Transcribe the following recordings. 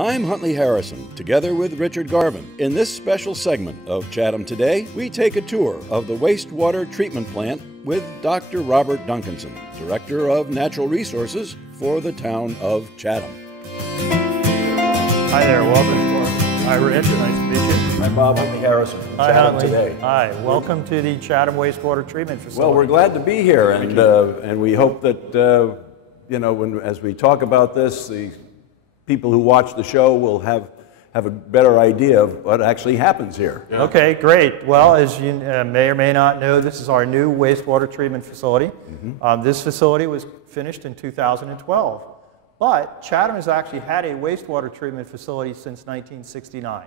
I'm Huntley Harrison, together with Richard Garvin. In this special segment of Chatham Today, we take a tour of the wastewater treatment plant with Dr. Robert Duncanson, Director of Natural Resources for the town of Chatham. Hi there, welcome. Hi Rich, nice to meet you. I'm Bob Huntley Harrison from Chatham Today. Hi, welcome to the Chatham Wastewater Treatment Facility. Well, we're glad to be here, and we hope that, as we talk about this, the people who watch the show will have a better idea of what actually happens here. Yeah. Okay, great. Well, as you may or may not know, this is our new wastewater treatment facility. Mm-hmm. This facility was finished in 2012, but Chatham has actually had a wastewater treatment facility since 1969.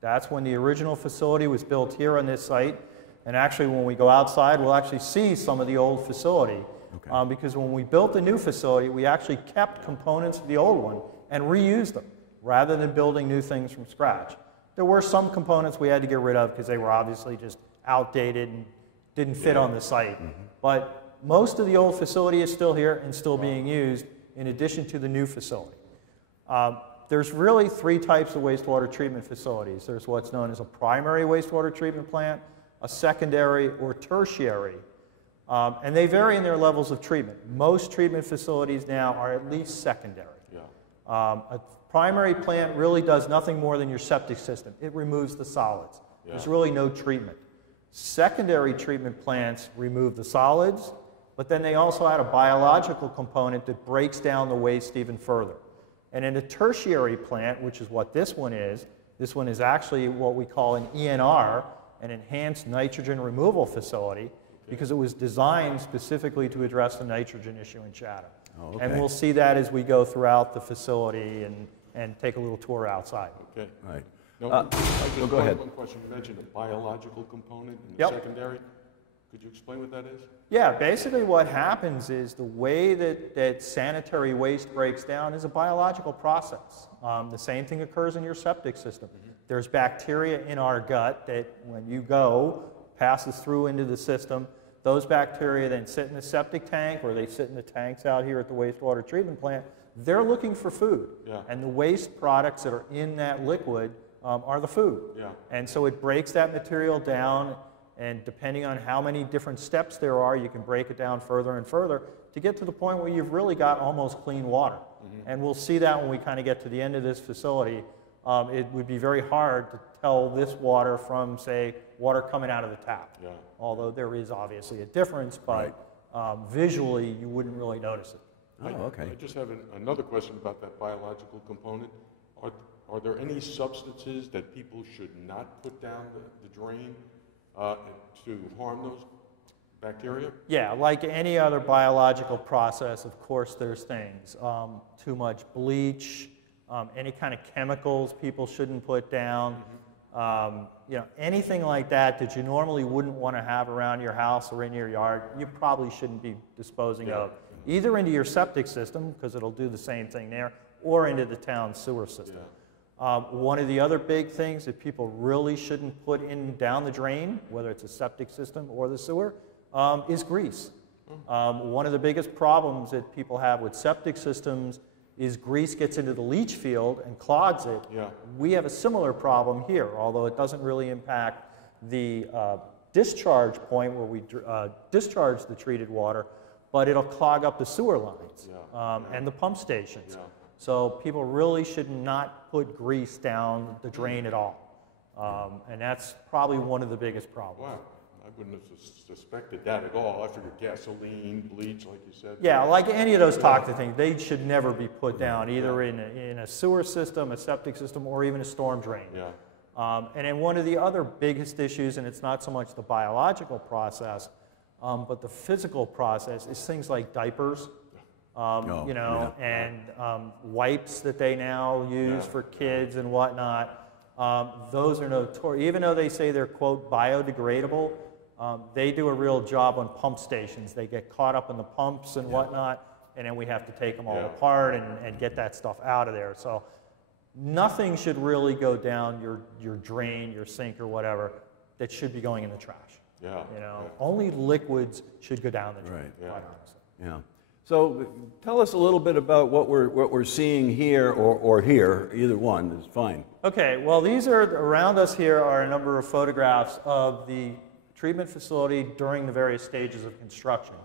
That's when the original facility was built here on this site, and actually when we go outside, we'll actually see some of the old facility. Okay. Because when we built the new facility, we actually kept components of the old one and reused them, rather than building new things from scratch. There were some components we had to get rid of because they were obviously just outdated and didn't fit on the site. Mm-hmm. But most of the old facility is still here and still being used in addition to the new facility. There's really three types of wastewater treatment facilities. There's what's known as a primary wastewater treatment plant, a secondary, or tertiary. And they vary in their levels of treatment. Most treatment facilities now are at least secondary. Yeah. A primary plant really does nothing more than your septic system. It removes the solids. Yeah. There's really no treatment. Secondary treatment plants remove the solids, but then they also add a biological component that breaks down the waste even further. And in a tertiary plant, which is what this one is actually what we call an ENR, an enhanced nitrogen removal facility, because it was designed specifically to address the nitrogen issue in Chatham. Oh, okay. And we'll see that as we go throughout the facility and take a little tour outside. Okay. All right. Now, go ahead. One question. You mentioned a biological component in the secondary. Could you explain what that is? Yeah, basically what happens is the way that sanitary waste breaks down is a biological process. The same thing occurs in your septic system. Mm-hmm. There's bacteria in our gut that when you go, passes through into the system. Those bacteria then sit in the septic tank, or they sit in the tanks out here at the wastewater treatment plant. They're looking for food. Yeah. And the waste products that are in that liquid are the food. Yeah. And so it breaks that material down, and depending on how many different steps there are, you can break it down further and further to get to the point where you've really got almost clean water. Mm-hmm. And we'll see that when we kind of get to the end of this facility. It would be very hard to tell this water from, say, water coming out of the tap. Yeah. Although there is obviously a difference, but visually you wouldn't really notice it. Oh, okay. I just have another question about that biological component. Are there any substances that people should not put down the drain to harm those bacteria? Yeah, like any other biological process, of course there's things. Too much bleach, any kind of chemicals people shouldn't put down. Mm-hmm. Anything like that you normally wouldn't want to have around your house or in your yard, you probably shouldn't be disposing of. Either into your septic system, because it'll do the same thing there, or into the town sewer system. Yeah. One of the other big things that people really shouldn't put down the drain, whether it's a septic system or the sewer, is grease. One of the biggest problems that people have with septic systems is grease gets into the leach field and clogs it. Yeah. We have a similar problem here, although it doesn't really impact the discharge point where we discharge the treated water, but it'll clog up the sewer lines and the pump stations. Yeah. So people really should not put grease down the drain at all. And that's probably one of the biggest problems. Wow. I wouldn't have suspected that at all. I figured gasoline, bleach, like you said. Yeah, like any of those toxic things, they should never be put down, either in a sewer system, a septic system, or even a storm drain. Yeah. And then one of the other biggest issues, and it's not so much the biological process, but the physical process, is things like diapers, and wipes that they now use for kids and whatnot. Those are notorious. Even though they say they're, quote, biodegradable, they do a real job on pump stations. They get caught up in the pumps and whatnot, and then we have to take them all apart and get that stuff out of there. So nothing should really go down your drain, your sink, or whatever that should be going in the trash. Yeah. Only liquids should go down the drain. Right. Yeah. So tell us a little bit about what we're seeing here or here. Either one is fine. Okay, well, these are around us here are a number of photographs of the treatment facility during the various stages of construction.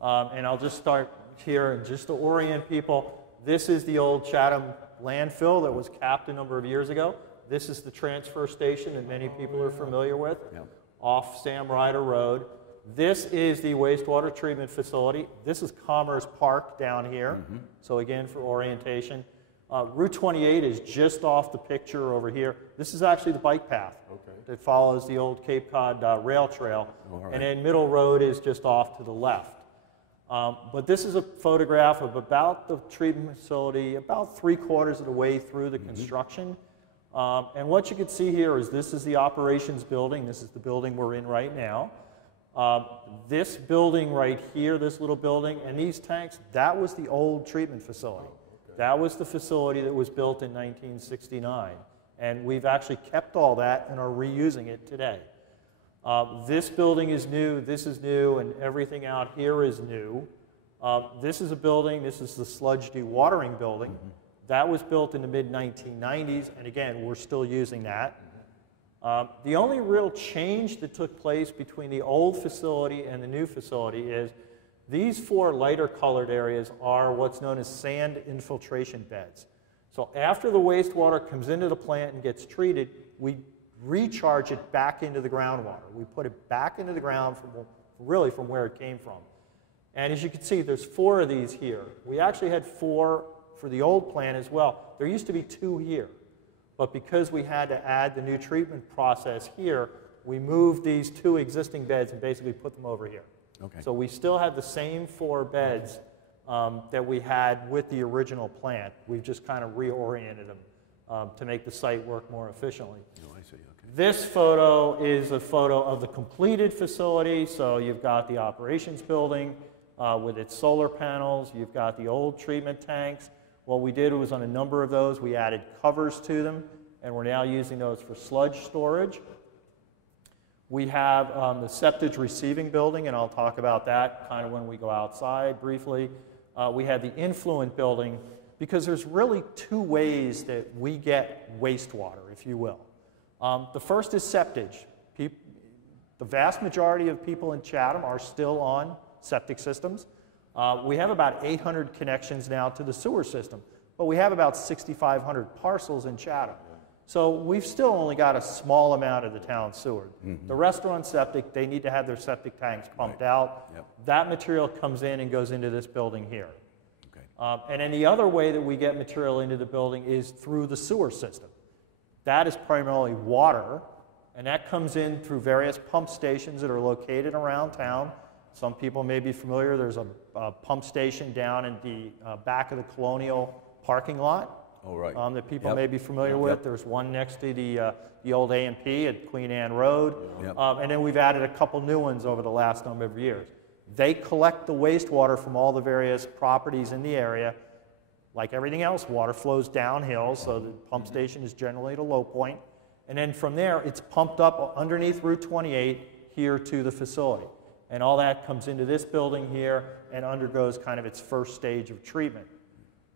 And I'll just start here, and just to orient people, this is the old Chatham landfill that was capped a number of years ago. This is the transfer station that many people are familiar with, off Sam Ryder Road. This is the wastewater treatment facility. This is Commerce Park down here. So again, for orientation. Route 28 is just off the picture over here. This is actually the bike path that follows the old Cape Cod rail trail. And then Middle Road is just off to the left. But this is a photograph of about the treatment facility, about 3/4 of the way through the construction. And what you can see here is this is the operations building. This is the building we're in right now. This building right here, this little building, and these tanks, that was the old treatment facility. That was the facility that was built in 1969. And we've actually kept all that and are reusing it today. This building is new, this is new, and everything out here is new. This is a building, this is the sludge dewatering building. That was built in the mid-1990s, and again, we're still using that. The only real change that took place between the old facility and the new facility is these 4 lighter colored areas are what's known as sand infiltration beds. So after the wastewater comes into the plant and gets treated, we recharge it back into the groundwater. We put it back into the ground from where it came from. And as you can see, there's 4 of these here. We actually had 4 for the old plant as well. There used to be 2 here. But because we had to add the new treatment process here, we moved these 2 existing beds and basically put them over here. So we still have the same 4 beds that we had with the original plant. We've just kind of reoriented them to make the site work more efficiently. This photo is a photo of the completed facility. So you've got the operations building with its solar panels. You've got the old treatment tanks. What we did was on a number of those, we added covers to them, and we're now using those for sludge storage. We have the septage receiving building, and I'll talk about that kind of when we go outside briefly. We have the influent building, because there's really 2 ways that we get wastewater, if you will. The first is septage. The vast majority of people in Chatham are still on septic systems. We have about 800 connections now to the sewer system, but we have about 6,500 parcels in Chatham. So we've still only got a small amount of the town sewer. The restaurant septic, they need to have their septic tanks pumped out. That material comes in and goes into this building here. And then the other way that we get material into the building is through the sewer system. That is primarily water, and that comes in through various pump stations that are located around town. Some people may be familiar, there's a pump station down in the back of the Colonial parking lot that people may be familiar with. There's one next to the old A&P at Queen Anne Road. And then we've added a couple new ones over the last number of years. They collect the wastewater from all the various properties in the area. Like everything else, water flows downhill, so the pump station is generally at a low point. And then from there, it's pumped up underneath Route 28 here to the facility. And all that comes into this building here and undergoes kind of its first stage of treatment.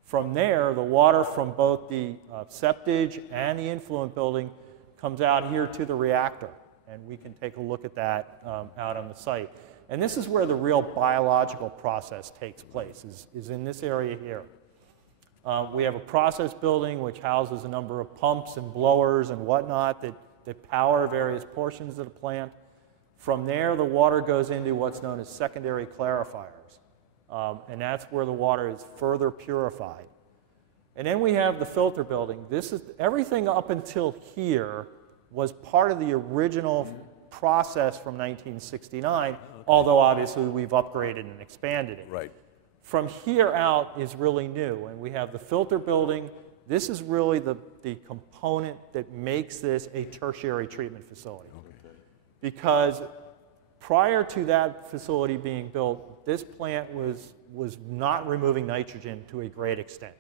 From there, the water from both the septage and the influent building comes out here to the reactor. And we can take a look at that out on the site. And this is where the real biological process takes place, is in this area here. We have a process building which houses a number of pumps and blowers and whatnot that power various portions of the plant. From there, the water goes into what's known as secondary clarifiers, and that's where the water is further purified. And then we have the filter building. This is everything up until here was part of the original process from 1969, although obviously we've upgraded and expanded it. From here out is really new, and we have the filter building. This is really the component that makes this a tertiary treatment facility. Because prior to that facility being built, this plant was not removing nitrogen to a great extent.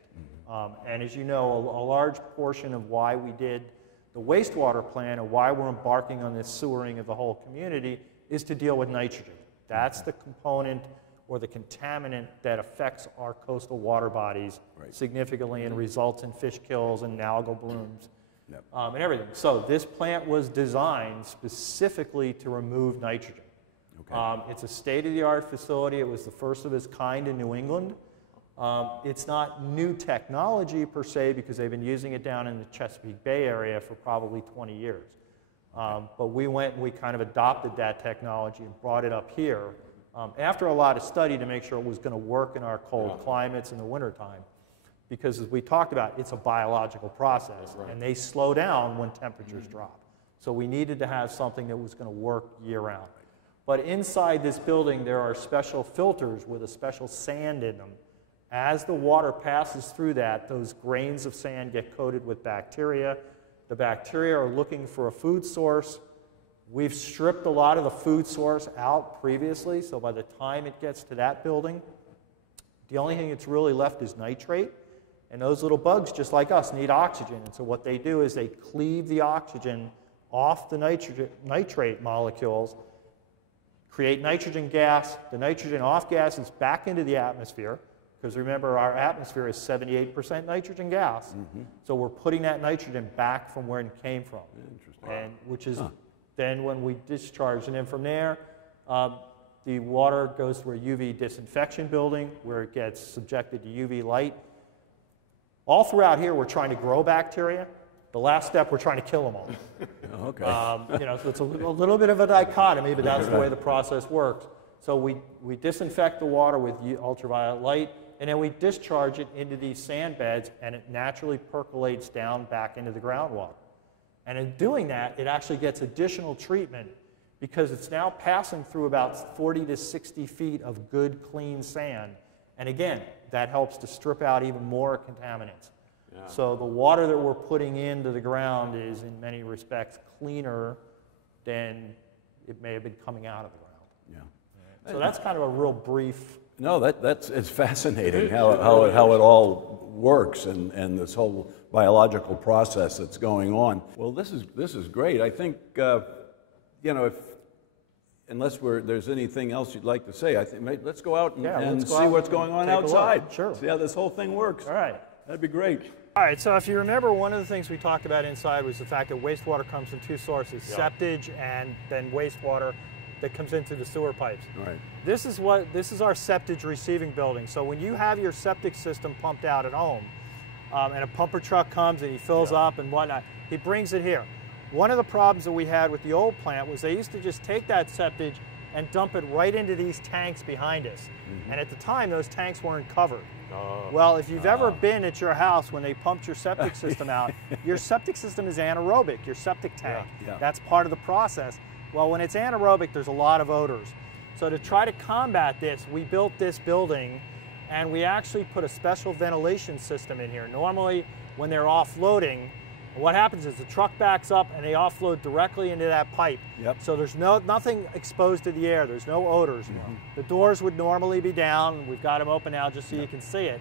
And as you know, a large portion of why we did the wastewater plant and why we're embarking on this sewering of the whole community is to deal with nitrogen. That's the component or the contaminant that affects our coastal water bodies significantly and results in fish kills and algal blooms and everything. So this plant was designed specifically to remove nitrogen. It's a state-of-the-art facility. It was the first of its kind in New England. It's not new technology per se because they've been using it down in the Chesapeake Bay area for probably 20 years. But we went and we kind of adopted that technology and brought it up here after a lot of study to make sure it was going to work in our cold climates in the wintertime. Because as we talked about, it's a biological process, and they slow down when temperatures drop. So we needed to have something that was going to work year-round. But inside this building, there are special filters with a special sand in them. As the water passes through that, those grains of sand get coated with bacteria. The bacteria are looking for a food source. We've stripped a lot of the food source out previously, so by the time it gets to that building, the only thing that's really left is nitrate. And those little bugs, just like us, need oxygen. And so what they do is they cleave the oxygen off the nitrate molecules, create nitrogen gas. The nitrogen off gas is back into the atmosphere, because remember, our atmosphere is 78% nitrogen gas. So we're putting that nitrogen back from where it came from. Interesting. And which is then when we discharge. And then from there, the water goes through a UV disinfection building where it gets subjected to UV light. All throughout here, we're trying to grow bacteria. The last step, we're trying to kill them all. So it's a little bit of a dichotomy, but that's the way the process works. So we disinfect the water with ultraviolet light, and then we discharge it into these sand beds, and it naturally percolates down back into the groundwater. And in doing that, it actually gets additional treatment because it's now passing through about 40 to 60 feet of good, clean sand. And again, that helps to strip out even more contaminants. So the water that we're putting into the ground is, in many respects, cleaner than it may have been coming out of the ground. So that's kind of a real brief. No, it's fascinating how it all works and this whole biological process that's going on. Well, this is great. I think unless there's anything else you'd like to say, I think let's go out and see what's going on outside. Sure. See how this whole thing works. All right. That'd be great. All right, so if you remember, one of the things we talked about inside was the fact that wastewater comes from two sources, septage and then wastewater that comes into the sewer pipes. Right. This is our septage receiving building. So when you have your septic system pumped out at home, and a pumper truck comes and he fills up and whatnot, he brings it here. One of the problems that we had with the old plant was they used to just take that septage and dump it right into these tanks behind us. And at the time, those tanks weren't covered. Well, if you've ever been at your house when they pumped your septic system out, your septic system is anaerobic, your septic tank. That's part of the process. Well, when it's anaerobic, there's a lot of odors. So to try to combat this, we built this building and we actually put a special ventilation system in here. Normally, when they're offloading, what happens is the truck backs up and they offload directly into that pipe. So there's nothing exposed to the air. There's no odors. The doors would normally be down. We've got them open now just so you can see it.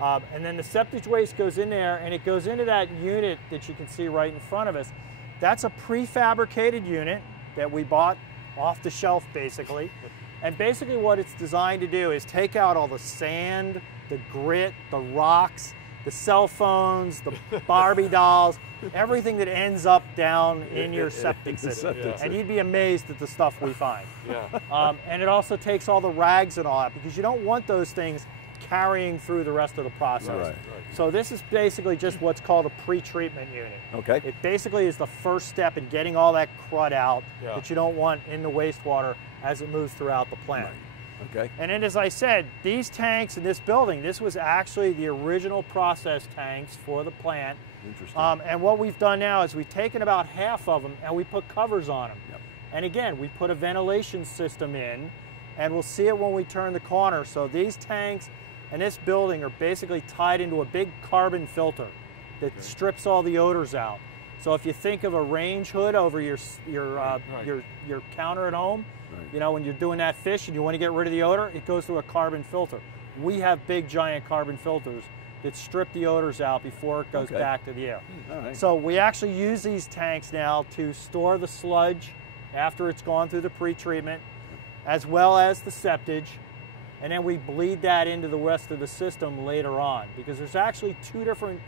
And then the septic waste goes in there and it goes into that unit that you can see right in front of us. That's a prefabricated unit that we bought off the shelf basically. And basically what it's designed to do is take out all the sand, the grit, the rocks, the cell phones, the Barbie dolls, everything that ends up down in your septic system. And you'd be amazed at the stuff we find. And it also takes all the rags and all that because you don't want those things carrying through the rest of the process. So this is basically just what's called a pre-treatment unit. It basically is the first step in getting all that crud out that you don't want in the wastewater as it moves throughout the plant. And then as I said, these tanks in this building, this was actually the original process tanks for the plant. And what we've done now is we've taken about half of them and we put covers on them. And again, we put a ventilation system in and we'll see it when we turn the corner. So these tanks and this building are basically tied into a big carbon filter that strips all the odors out. So if you think of a range hood over your counter at home, you know, when you're doing that fish and you want to get rid of the odor, it goes through a carbon filter. We have big giant carbon filters that strip the odors out before it goes back to the air. So we actually use these tanks now to store the sludge after it's gone through the pre-treatment, as well as the septage. and then we bleed that into the rest of the system later on, because there's actually two different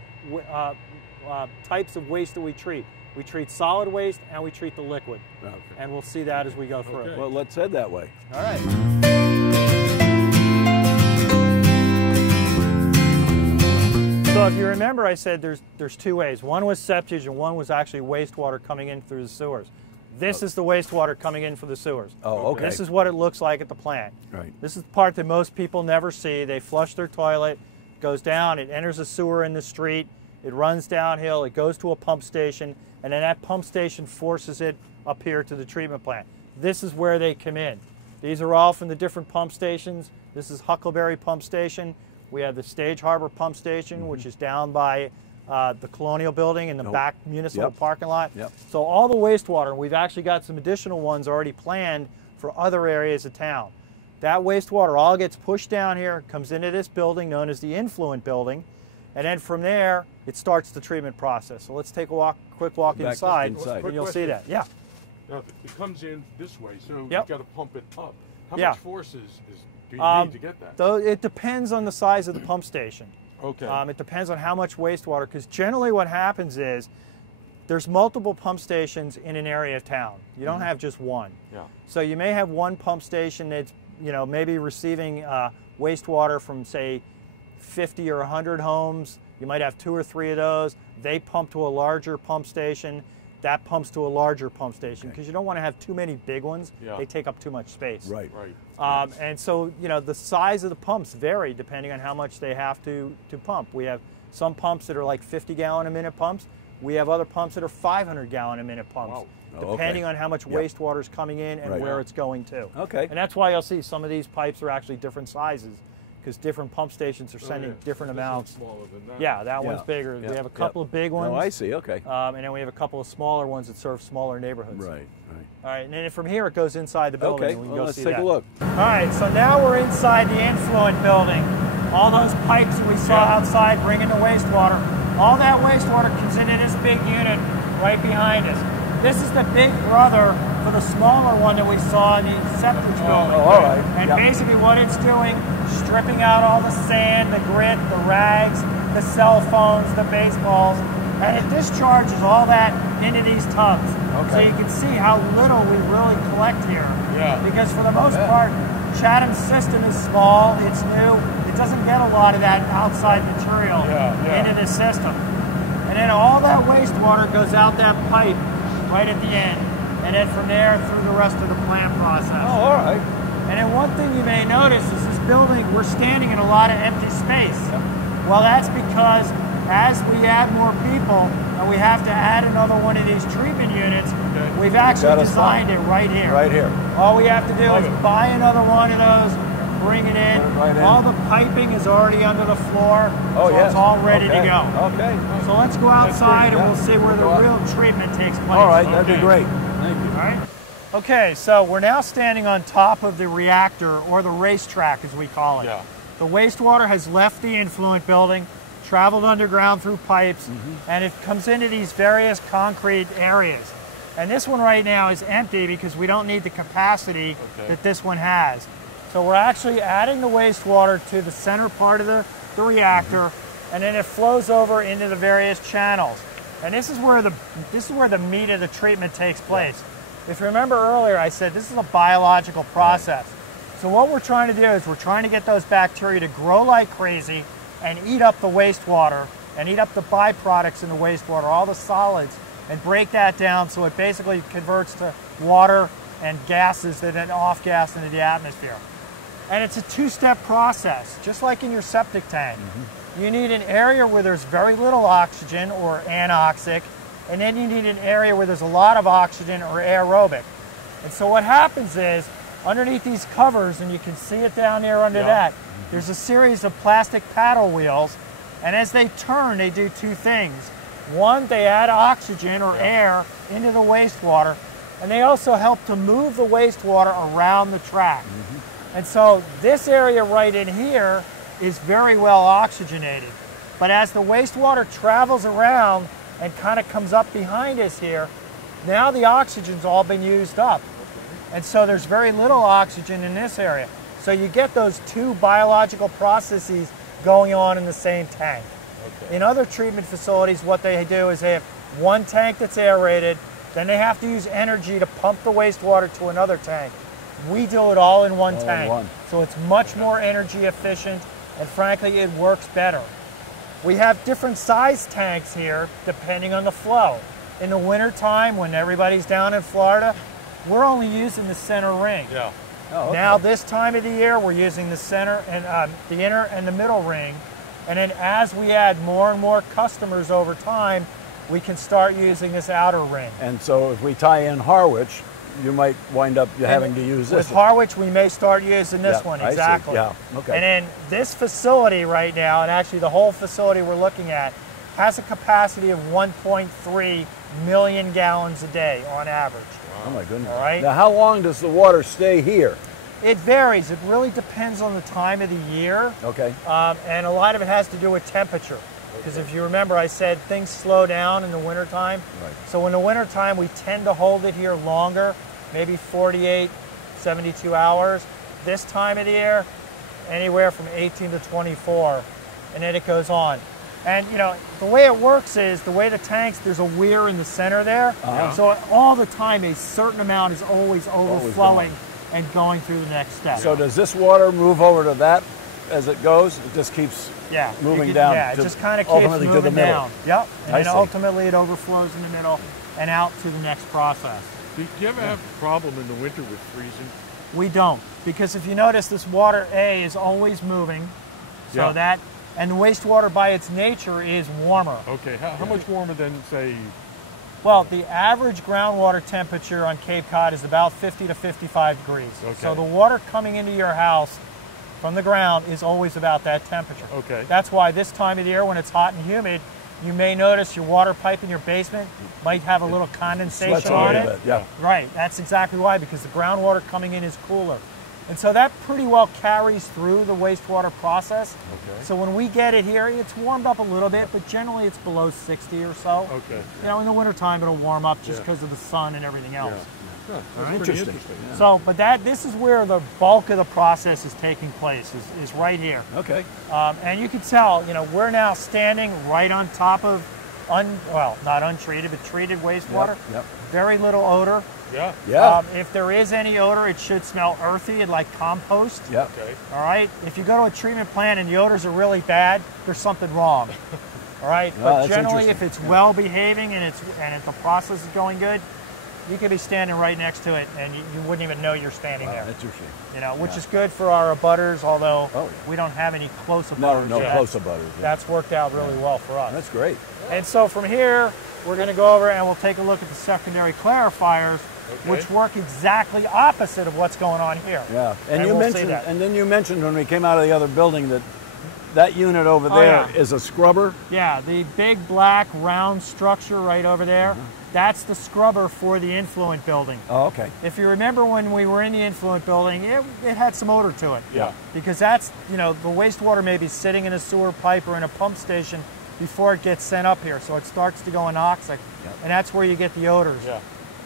types of waste that we treat. We treat solid waste and we treat the liquid. Okay. And we'll see that as we go through. Okay. Well, let's head that way. All right. So if you remember, I said there's two ways. One was septage and one was actually wastewater coming in through the sewers. This is the wastewater coming in for the sewers. Oh, okay. This is what it looks like at the plant. Right. This is the part that most people never see. They flush their toilet, goes down, it enters a sewer in the street, it runs downhill, it goes to a pump station, and then that pump station forces it up here to the treatment plant. This is where they come in. These are all from the different pump stations. This is Huckleberry Pump Station. We have the Stage Harbor Pump Station, which is down by the Colonial Building in the back municipal parking lot. Yep. So all the wastewater, and we've actually got some additional ones already planned for other areas of town. That wastewater all gets pushed down here, comes into this building known as the influent building, and then from there, it starts the treatment process. So let's take a quick walk inside, and you'll see that. Yeah. Now, it comes in this way, so you've Yep. got to pump it up. How Yeah. much force do you need to get that? Though it depends on the size of the pump station. Okay. It depends on how much wastewater, because generally what happens is there's multiple pump stations in an area of town. You don't have just one. Yeah. So you may have one pump station that's, maybe receiving wastewater from, say, 50 or 100 homes. You might have 2 or 3 of those. They pump to a larger pump station. That pumps to a larger pump station, because you don't want to have too many big ones. Yeah. They take up too much space. Right. Right. And so, the size of the pumps vary depending on how much they have to pump. We have some pumps that are like 50-gallon-a-minute pumps. We have other pumps that are 500-gallon-a-minute pumps, Wow. depending on how much wastewater is coming in and Right. where it's going to. Okay. And that's why you'll see some of these pipes are actually different sizes, because different pump stations are sending different amounts. This one's smaller than that. Yeah, that Yeah. one's bigger. Yeah. We have a couple of big ones. Oh, I see. Okay. And then we have a couple of smaller ones that serve smaller neighborhoods. Right. All right, and then from here it goes inside the building. Okay. And we can Well, go let's see take that. a look. All right, so now we're inside the influent building. All those pipes that we saw outside bringing the wastewater, all that wastewater comes into this big unit right behind us. This is the big brother for the smaller one that we saw in the septic building. Oh, all right. And Yep. basically what it's doing, stripping out all the sand, the grit, the rags, the cell phones, the baseballs, and it discharges all that into these tubs. Okay. So you can see how little we really collect here. Yeah. Because for the most part, Chatham's system is small, it's new, it doesn't get a lot of that outside material into the system. And then all that wastewater goes out that pipe right at the end, and then from there through the rest of the plant process. Oh, all right. And then one thing you may notice is this building, we're standing in a lot of empty space. Well, that's because as we add more people and we have to add another one of these treatment units, we've actually designed it right here. Right here. All we have to do is buy another one of those, bring it in. Put it right in. All the piping is already under the floor, so it's all ready to go. Okay. So let's go outside and Yeah. we'll see where the Go real treatment takes place. All right. That'd be great. Thank you. All right. Okay, so we're now standing on top of the reactor, or the racetrack as we call it. Yeah. The wastewater has left the influent building, traveled underground through pipes, and it comes into these various concrete areas. And this one right now is empty because we don't need the capacity that this one has. So we're actually adding the wastewater to the center part of the reactor, and then it flows over into the various channels. And this is where the meat of the treatment takes place. If you remember earlier, I said this is a biological process. So what we're trying to do is we're trying to get those bacteria to grow like crazy and eat up the wastewater and eat up the byproducts in the wastewater, all the solids, and break that down so it basically converts to water and gases that then off-gas into the atmosphere. And it's a two-step process, just like in your septic tank. You need an area where there's very little oxygen or anoxic, and then you need an area where there's a lot of oxygen or aerobic. And so what happens is, underneath these covers, and you can see it down there under that, there's a series of plastic paddle wheels, and as they turn, they do two things. One, they add oxygen or air into the wastewater, and they also help to move the wastewater around the track. And so this area right in here is very well oxygenated. But as the wastewater travels around and kind of comes up behind us here, now the oxygen's all been used up. And so there's very little oxygen in this area. So you get those two biological processes going on in the same tank. Okay. In other treatment facilities, what they do is they have one tank that's aerated, then they have to use energy to pump the wastewater to another tank. We do it all in one tank. So it's much more energy efficient, and frankly, it works better. We have different size tanks here depending on the flow. In the winter time, when everybody's down in Florida, we're only using the center ring. Yeah. Oh, okay. Now this time of the year, we're using the center and the inner and the middle ring. And then as we add more and more customers over time, we can start using this outer ring. And so if we tie in Harwich, you might wind up having to use this With Harwich, we may start using this one, I see. exactly. Yeah, okay. And then this facility right now, and actually the whole facility we're looking at, has a capacity of 1.3 million gallons a day on average. Oh my goodness. All right. Now how long does the water stay here? It varies. It really depends on the time of the year. Okay. And a lot of it has to do with temperature. Because if you remember, I said things slow down in the wintertime. Right. So in the wintertime, we tend to hold it here longer, maybe 48, 72 hours. This time of the year, anywhere from 18 to 24. And then it goes on. And you know, the way it works is, the way the tanks, there's a weir in the center there. So all the time, a certain amount is always overflowing and going through the next step. So does this water move over to that as it goes? It just keeps moving down. Yeah, it just kind of keeps moving to the middle. down. Yep. And then see. ultimately it overflows in the middle and out to the next process. Do you ever have a problem in the winter with freezing? We don't, because if you notice, this water A is always moving, so that, and the wastewater by its nature is warmer. Okay, how much warmer than, say... Well, the average groundwater temperature on Cape Cod is about 50 to 55 degrees. Okay. So the water coming into your house from the ground is always about that temperature. Okay. That's why this time of the year, when it's hot and humid, you may notice your water pipe in your basement might have a little condensation on it. Yeah. Right, that's exactly why, because the groundwater coming in is cooler. And so that pretty well carries through the wastewater process. Okay. So when we get it here, it's warmed up a little bit, but generally it's below 60 or so. Okay. You know, in the wintertime it'll warm up just because of the sun and everything else. That's pretty interesting. Yeah. So, but this is where the bulk of the process is taking place, is right here. Okay. And you can tell, you know, we're now standing right on top of, well, not untreated, but treated wastewater. Yep. Very little odor. Yeah. Yeah. If there is any odor, it should smell earthy and like compost. Yep. Okay. All right. If you go to a treatment plant and the odors are really bad, there's something wrong. All right. But generally, if it's well behaving and if the process is going good, you could be standing right next to it and you wouldn't even know you're standing there. Interesting. You know, which is good for our abutters, although we don't have any close abutters No yet. close abutters. Yeah. That's worked out really well for us. That's great. And so from here, we're going to go over and we'll take a look at the secondary clarifiers, which work exactly opposite of what's going on here. Yeah. And you we'll mentioned, see that. and then you mentioned when we came out of the other building that unit over there is a scrubber. Yeah, the big black round structure right over there, that's the scrubber for the influent building. Oh, okay. If you remember when we were in the influent building, it had some odor to it. Yeah. Because that's, you know, the wastewater may be sitting in a sewer pipe or in a pump station before it gets sent up here, so it starts to go anoxic, and that's where you get the odors. Yeah.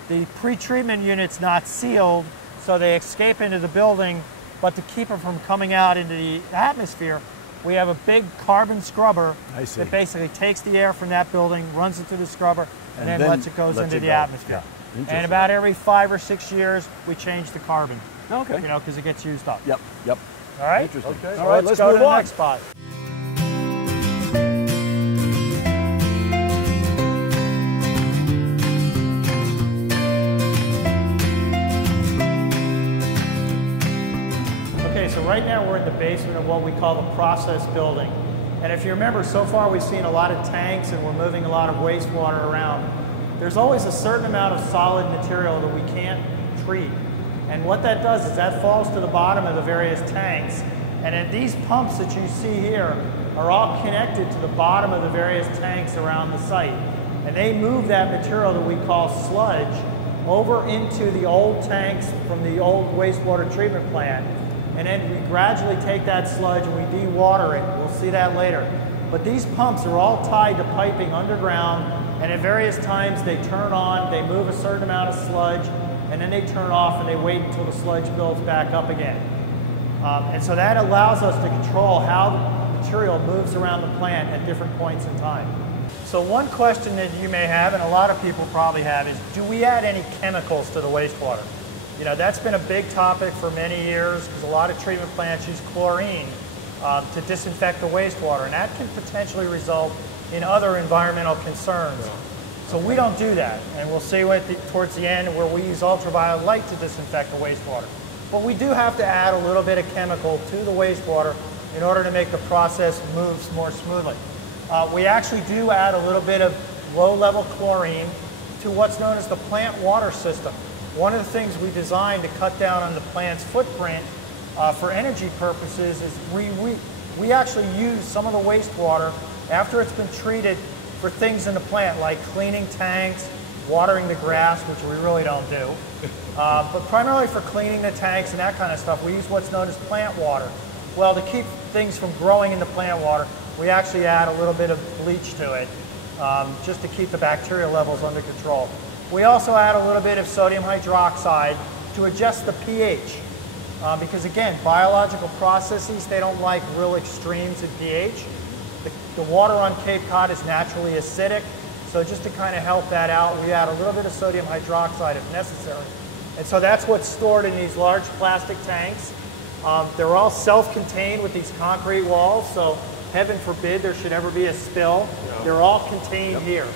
The pre-treatment unit's not sealed, so they escape into the building, but to keep them from coming out into the atmosphere, we have a big carbon scrubber that basically takes the air from that building, runs it through the scrubber, and then lets it go into the atmosphere. Yeah. And about every 5 or 6 years, we change the carbon. Okay. You know, because it gets used up. Yep. All right? Interesting. Okay. All right, let's go to the next spot. Okay, so right now we're in the basement of what we call the process building. And if you remember, so far we've seen a lot of tanks and we're moving a lot of wastewater around. There's always a certain amount of solid material that we can't treat. And what that does is that falls to the bottom of the various tanks. And then these pumps that you see here are all connected to the bottom of the various tanks around the site. And they move that material that we call sludge over into the old tanks from the old wastewater treatment plant. And then we gradually take that sludge and we de-water it. We'll see that later. But these pumps are all tied to piping underground, and at various times they turn on, they move a certain amount of sludge, and then they turn off and they wait until the sludge builds back up again. And so that allows us to control how the material moves around the plant at different points in time. So one question that you may have, and a lot of people probably have, is do we add any chemicals to the wastewater? You know, that's been a big topic for many years because a lot of treatment plants use chlorine to disinfect the wastewater, and that can potentially result in other environmental concerns. So we don't do that, and we'll see towards the end where we use ultraviolet light to disinfect the wastewater. But we do have to add a little bit of chemical to the wastewater in order to make the process move more smoothly. We actually do add a little bit of low-level chlorine to what's known as the plant water system. One of the things we designed to cut down on the plant's footprint for energy purposes is we actually use some of the wastewater after it's been treated for things in the plant like cleaning tanks, watering the grass, which we really don't do, but primarily for cleaning the tanks and that kind of stuff, we use what's known as plant water. Well, to keep things from growing in the plant water, we actually add a little bit of bleach to it just to keep the bacteria levels under control. We also add a little bit of sodium hydroxide to adjust the pH because, again, biological processes, they don't like real extremes in pH. The water on Cape Cod is naturally acidic, so just to kind of help that out, we add a little bit of sodium hydroxide if necessary. And so that's what's stored in these large plastic tanks. They're all self-contained with these concrete walls, so heaven forbid there should ever be a spill. Yeah. They're all contained here.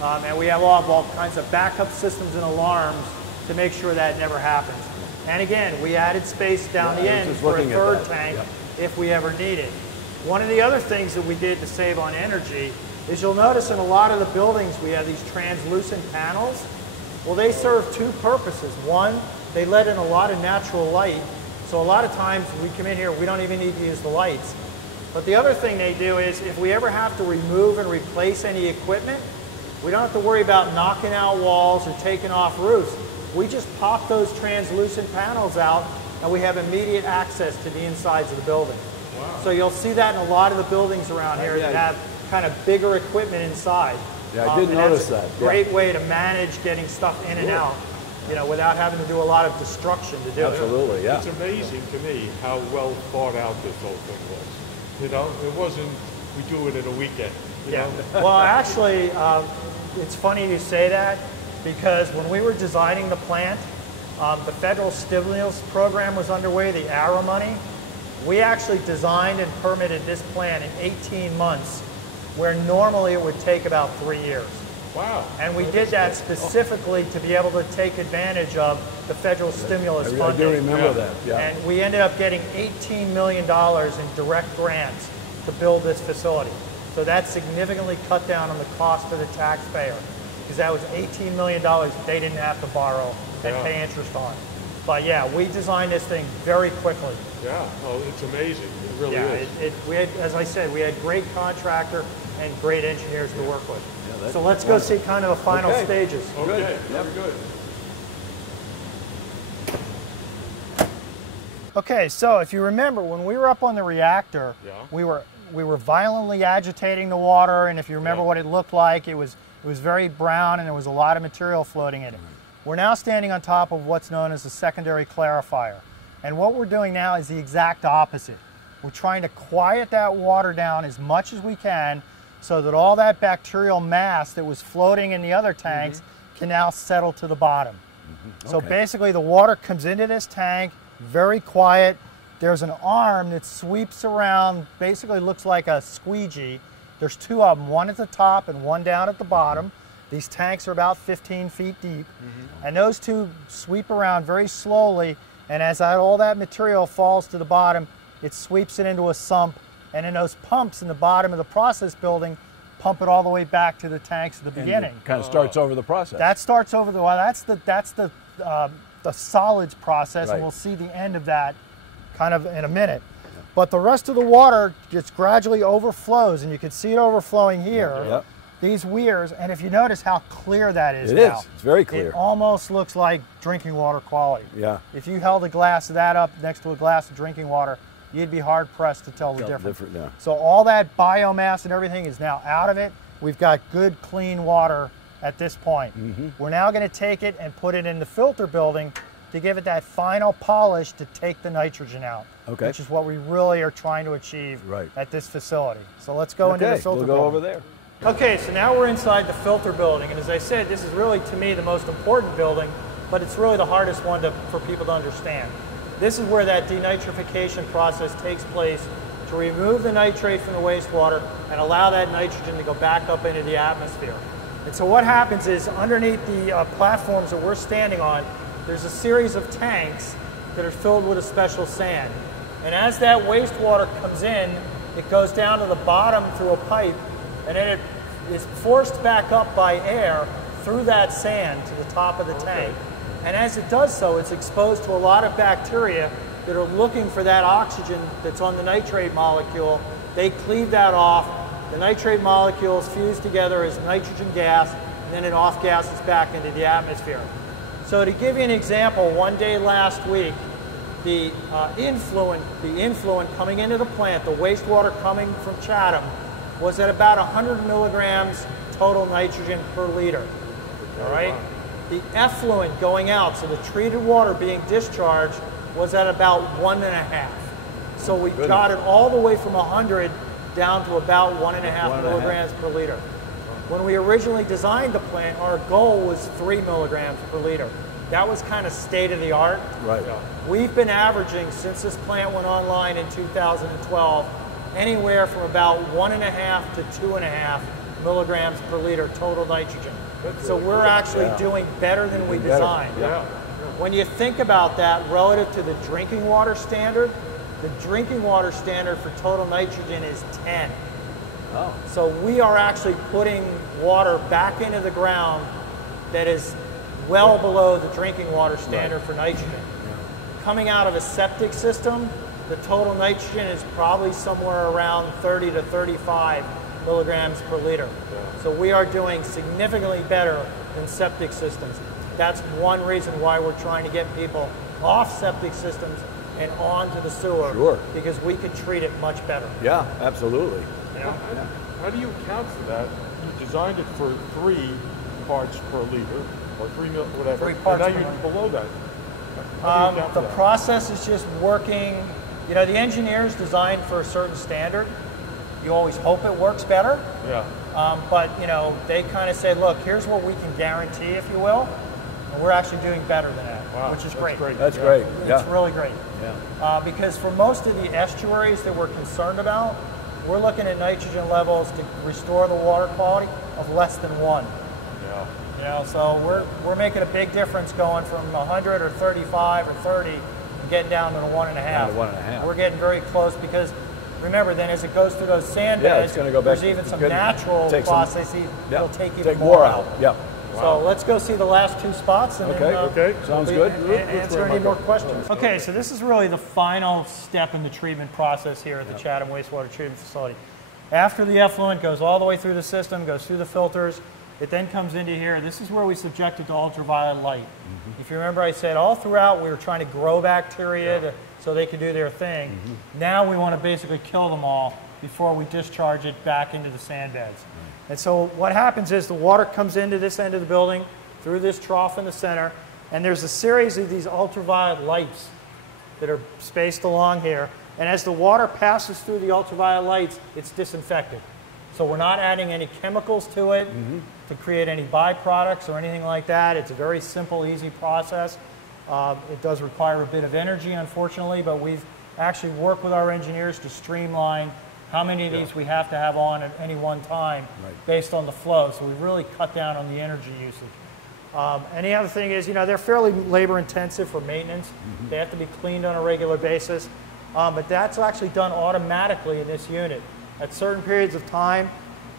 And we have all kinds of backup systems and alarms to make sure that never happens. And again, we added space down the end for a third tank if we ever need it. One of the other things that we did to save on energy is you'll notice in a lot of the buildings we have these translucent panels. Well, they serve two purposes. One, they let in a lot of natural light. So a lot of times we come in here, we don't even need to use the lights. But the other thing they do is if we ever have to remove and replace any equipment, we don't have to worry about knocking out walls or taking off roofs. We just pop those translucent panels out and we have immediate access to the insides of the building. Wow. So you'll see that in a lot of the buildings around here that have kind of bigger equipment inside. Yeah, I did notice that. Great way to manage getting stuff in and out, you know, without having to do a lot of destruction to do it. Absolutely, yeah. It's amazing to me how well thought out this whole thing was. You know, it wasn't, we do it in a weekend. You know? Well, actually, it's funny you say that because when we were designing the plant, the federal stimulus program was underway, the ARRA money. We actually designed and permitted this plant in 18 months, where normally it would take about 3 years. Wow. And we did that specifically to be able to take advantage of the federal stimulus funding. I do remember that, yeah. And we ended up getting $18 million in direct grants to build this facility. So that significantly cut down on the cost to the taxpayer, because that was $18 million they didn't have to borrow and pay interest on. But yeah, we designed this thing very quickly. Yeah, oh, it's amazing. It really is. We had, as I said, we had great contractor and great engineers to work with. Yeah, so let's go see kind of the final stages. Okay, very good. Okay, so if you remember, when we were up on the reactor, we were violently agitating the water, and if you remember what it looked like, it was very brown and there was a lot of material floating in it. We're now standing on top of what's known as a secondary clarifier. And what we're doing now is the exact opposite. We're trying to quiet that water down as much as we can so that all that bacterial mass that was floating in the other tanks can now settle to the bottom. So basically the water comes into this tank, very quiet. There's an arm that sweeps around, basically looks like a squeegee. There's two of them, one at the top and one down at the bottom. These tanks are about 15 feet deep, and those two sweep around very slowly, and as all that material falls to the bottom, it sweeps it into a sump, and then those pumps in the bottom of the process building pump it all the way back to the tanks at the beginning. Kind of starts over the process. That starts over the, well, that's the solids process, and we'll see the end of that kind of in a minute. But the rest of the water just gradually overflows, and you can see it overflowing here. These weirs, and if you notice how clear that is now. It's very clear. It almost looks like drinking water quality. Yeah. If you held a glass of that up next to a glass of drinking water, you'd be hard pressed to tell the difference. So all that biomass and everything is now out of it. We've got good, clean water at this point. We're now going to take it and put it in the filter building to give it that final polish to take the nitrogen out, Okay. which is what we really are trying to achieve at this facility. So let's go into the filter we'll go building. over there. Okay, so now we're inside the filter building, and as I said, this is really, to me, the most important building, but it's really the hardest one for people to understand. This is where that denitrification process takes place to remove the nitrate from the wastewater and allow that nitrogen to go back up into the atmosphere. And so what happens is, underneath the platforms that we're standing on, there's a series of tanks that are filled with a special sand. And as that wastewater comes in, it goes down to the bottom through a pipe, and then it is forced back up by air through that sand to the top of the tank. And as it does so, it's exposed to a lot of bacteria that are looking for that oxygen that's on the nitrate molecule. They cleave that off. The nitrate molecules fuse together as nitrogen gas, and then it off-gases back into the atmosphere. So to give you an example, one day last week, the influent coming into the plant, the wastewater coming from Chatham, was at about 100 milligrams total nitrogen per liter. All right? The effluent going out, so the treated water being discharged, was at about 1.5. So we got it all the way from 100 down to about 1.5 milligrams per liter. When we originally designed the plant, our goal was 3 milligrams per liter. That was kind of state of the art. Right. We've been averaging, since this plant went online in 2012, anywhere from about 1.5 to 2.5 milligrams per liter total nitrogen. So we're actually doing better than we designed. When you think about that relative to the drinking water standard, the drinking water standard for total nitrogen is 10. Oh. So we are actually putting water back into the ground that is well below the drinking water standard for nitrogen. Coming out of a septic system, the total nitrogen is probably somewhere around 30 to 35 milligrams per liter. So we are doing significantly better than septic systems. That's one reason why we're trying to get people off septic systems and onto the sewer. Sure. Because we can treat it much better. Yeah, absolutely. How do you account for that? You designed it for 3 parts per liter, or 3 mil, whatever. 3 parts and now per you're liter. below that. How do you account for The that? process is just working. You know, the engineers designed for a certain standard. You always hope it works better. Yeah. But, you know, they kind of said, look, here's what we can guarantee, if you will. And we're actually doing better than that, which is great. That's great. It's really great. Yeah. Because for most of the estuaries that we're concerned about, we're looking at nitrogen levels to restore the water quality of less than 1. Yeah. You know, so we're making a big difference going from 100 or 35 or 30 and getting down to the 1.5. Down to 1.5. We're getting very close because remember, then as it goes through those sand beds, it's going to go back. there's even some natural processes that'll take even more out. Yeah. So let's go see the last 2 spots. And Okay. Sounds good. Answer any more questions. Okay, so this is really the final step in the treatment process here at the Chatham Wastewater Treatment Facility. After the effluent goes all the way through the system, goes through the filters, it then comes into here. This is where we subject it to ultraviolet light. If you remember, I said all throughout we were trying to grow bacteria so they could do their thing. Now we want to basically kill them all before we discharge it back into the sand beds. And so what happens is the water comes into this end of the building through this trough in the center, and there's a series of these ultraviolet lights that are spaced along here. And as the water passes through the ultraviolet lights, it's disinfected. So we're not adding any chemicals to it to create any byproducts or anything like that. It's a very simple, easy process. It does require a bit of energy, unfortunately, but we've actually worked with our engineers to streamline how many of these we have to have on at any one time based on the flow. So we've really cut down on the energy usage. And the other thing is, you know, they're fairly labor intensive for maintenance. They have to be cleaned on a regular basis. But that's actually done automatically in this unit. At certain periods of time,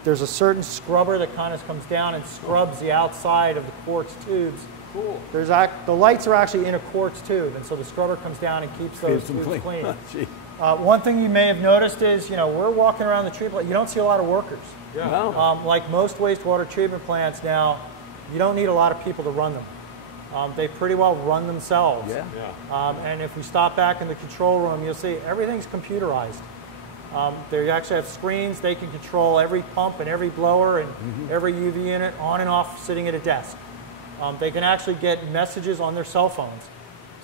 there's a certain scrubber that kind of comes down and scrubs the outside of the quartz tubes. Cool. The lights are actually in a quartz tube, and so the scrubber comes down and keeps those tubes clean. One thing you may have noticed is, you know, we're walking around the treatment plant, you don't see a lot of workers. Yeah. No. Like most wastewater treatment plants now, you don't need a lot of people to run them. They pretty well run themselves. And if we stop back in the control room, you'll see everything's computerized. They actually have screens. They can control every pump and every blower and every UV unit on and off sitting at a desk. They can actually get messages on their cell phones.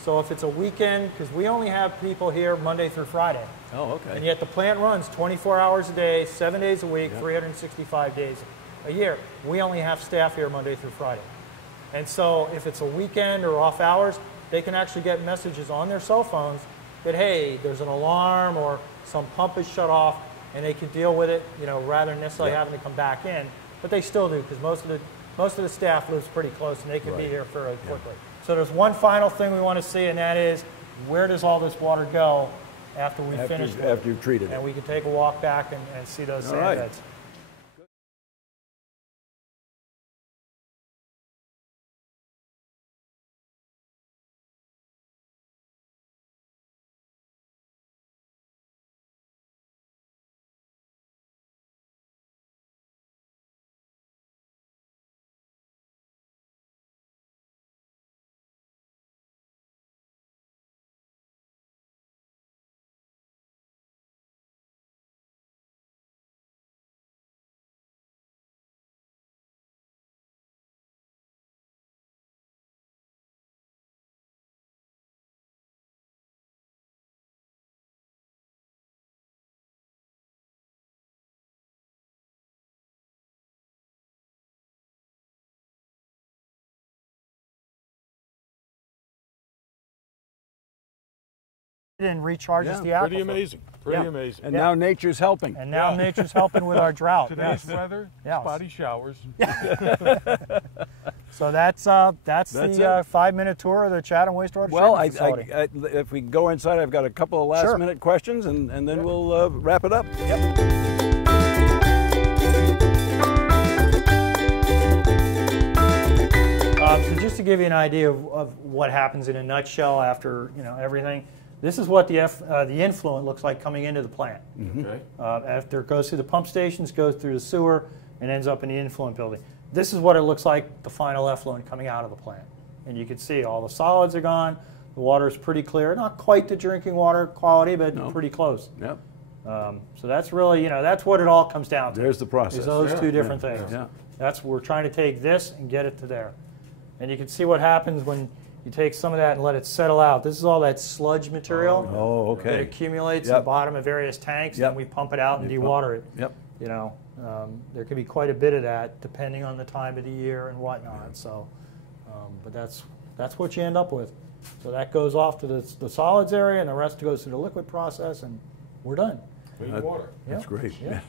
So if it's a weekend, because we only have people here Monday through Friday. Oh, okay. And yet the plant runs 24 hours a day, 7 days a week, 365 days a year. We only have staff here Monday through Friday. And so if it's a weekend or off hours, they can actually get messages on their cell phones that, hey, there's an alarm or some pump is shut off, and they can deal with it, you know, rather than necessarily having to come back in. But they still do, because most of the staff lives pretty close, and they can be here fairly quickly. So there's one final thing we want to see, and that is, where does all this water go after we finish it? After you've treated it. And we can take a walk back and see those sand beds. And recharges the aquifer. Pretty amazing. Pretty amazing. And now nature's helping. And now nature's helping with our drought. Today's weather, spotty showers. So that's the 5-minute tour of the Chatham wastewater treatment facility. If we go inside, I've got a couple of last-minute questions, and then we'll wrap it up. So just to give you an idea of what happens in a nutshell after everything, this is what the influent looks like coming into the plant. Okay. After it goes through the pump stations, goes through the sewer, and ends up in the influent building. This is what it looks like, the final effluent coming out of the plant. And you can see all the solids are gone. The water is pretty clear. Not quite the drinking water quality, but pretty close. Yep. So that's really, that's what it all comes down to. There's the process. Is those two different things. That's we're trying to take this and get it to there. And you can see what happens when you take some of that and let it settle out. This is all that sludge material that accumulates at the bottom of various tanks, and we pump it out and dewater it. There could be quite a bit of that depending on the time of the year and whatnot. So, but that's what you end up with. So that goes off to the solids area, and the rest goes to the liquid process, and we're done. Clean water. That's great. Yeah.